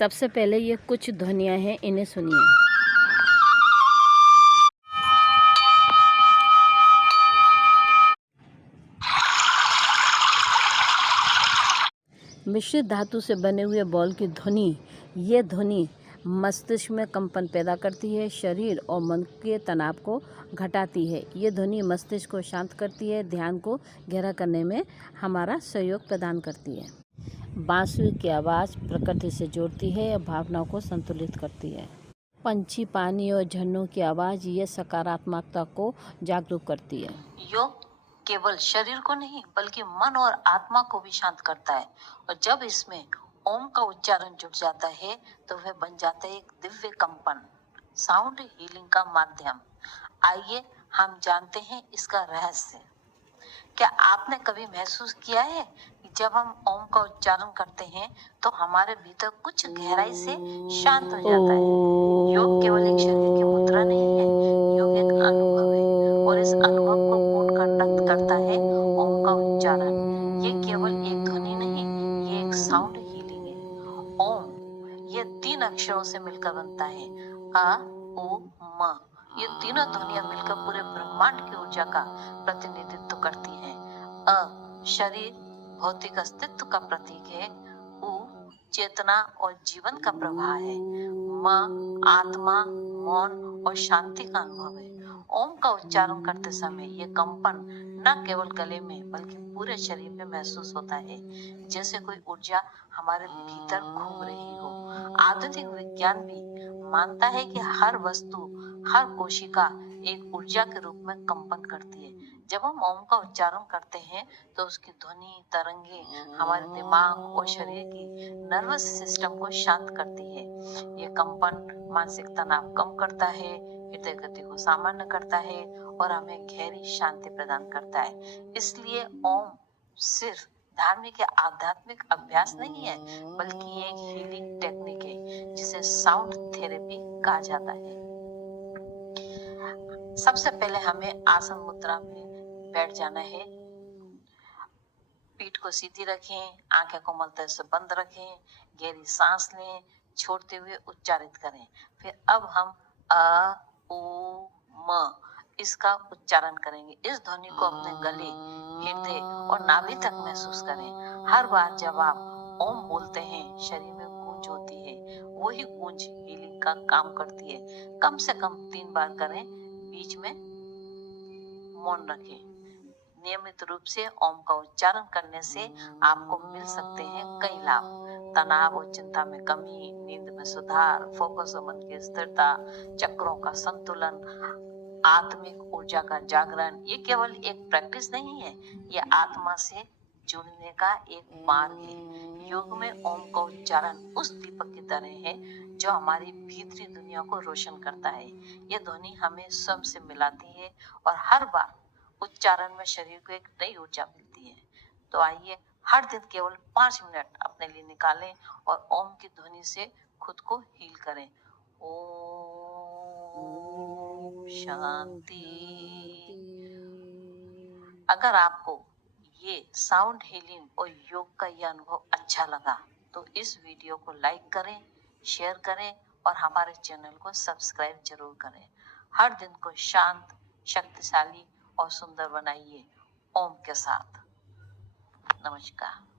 सबसे पहले ये कुछ ध्वनियाँ हैं, इन्हें सुनिए। मिश्रित धातु से बने हुए बॉल की ध्वनि, ये ध्वनि मस्तिष्क में कंपन पैदा करती है, शरीर और मन के तनाव को घटाती है। ये ध्वनि मस्तिष्क को शांत करती है, ध्यान को गहरा करने में हमारा सहयोग प्रदान करती है। बांसुरी की आवाज़ प्रकृति से जोड़ती है और भावनाओं को संतुलित करती है। पंछी, पानी और झरनों की आवाज़ ये सकारात्मकता को जागरूक करती है। योग केवल शरीर को नहीं बल्कि मन और आत्मा को भी शांत करता है, और जब इसमें ओम का उच्चारण जुड़ जाता है तो वह बन जाता है एक दिव्य कंपन, साउंड हीलिंग का माध्यम। आइए हम जानते हैं इसका रहस्य। क्या आपने कभी महसूस किया है कि जब हम ओम का उच्चारण करते हैं तो हमारे भीतर कुछ गहराई से शांत हो जाता है? योग केवल एक शरीर की मुद्रा नहीं है, योग एक अनुभव है, और इस अनुभव को पूर्ण कंडक्ट करता है ओम का उच्चारण। ये केवल एक ध्वनि नहीं, ये एक साउंड हीलिंग है। ओम ये 3 अक्षरों से मिलकर बनता है, अ, उ, म। ये तीनों ध्वनियां मिलकर पूरे ब्रह्मांड की ऊर्जा का प्रतिनिधित्व करती हैं। अ शरीर भौतिक अस्तित्व का प्रतीक है, उ चेतना और जीवन का प्रवाह है, म आत्मा, मौन और शांति का अनुभव है। ओम का उच्चारण करते समय ये कंपन न केवल गले में बल्कि पूरे शरीर में महसूस होता है, जैसे कोई ऊर्जा हमारे भीतर घूम रही हो। आधुनिक विज्ञान भी मानता है कि हर वस्तु, हर कोशिका एक ऊर्जा के रूप में कंपन करती है। जब हम ओम का उच्चारण करते हैं तो उसकी ध्वनि तरंगे हमारे दिमाग और शरीर की नर्वस सिस्टम को शांत करती है। ये कंपन मानसिक तनाव कम करता है, हृदय गति को सामान्य करता है और हमें गहरी शांति प्रदान करता है। इसलिए ओम सिर्फ धार्मिक या आध्यात्मिक अभ्यास नहीं है, बल्कि एक हीलिंग टेक्निक है जिसे साउंड थेरेपी कहा जाता है। सबसे पहले हमें आसन मुद्रा में बैठ जाना है। पीठ को सीधी रखें, आंखें कोमलता से बंद रखें, गहरी सांस लें, छोड़ते हुए उच्चारित करें। फिर अब हम अ, उ, म इसका उच्चारण करेंगे। इस ध्वनि को अपने गले, हृदय और नाभि तक महसूस करें। हर बार जब आप ओम बोलते हैं, शरीर में गूंज होती है। वही गूंज हीलिंग का काम करती है। कम से कम 3 बार करें, बीच में मौन रखें। नियमित रूप से ओम का उच्चारण करने से आपको मिल सकते हैं कई लाभ। तनाव और चिंता में कमी, नींद में सुधार, फोकस और मन की स्थिरता, चक्रों का संतुलन, आत्मिक ऊर्जा का जागरण। ये केवल एक प्रैक्टिस नहीं है, ये आत्मा से जुड़ने का एक मार्ग है। योग में ओम का उच्चारण उस दीपक की तरह है जो हमारी भीतरी दुनिया को रोशन करता है। ये ध्वनि हमें स्वयं से मिलाती है और हर बार उच्चारण में शरीर को एक नई ऊर्जा मिलती है। तो आइए हर दिन केवल 5 मिनट अपने लिए निकालें और ओम की ध्वनि से खुद को हील करें। ओम शांति। अगर आपको ये साउंड हीलिंग और योग का ये अनुभव अच्छा लगा तो इस वीडियो को लाइक करें, शेयर करें और हमारे चैनल को सब्सक्राइब जरूर करें। हर दिन को शांत, शक्तिशाली और सुंदर बनाइए ओम के साथ। नमस्कार।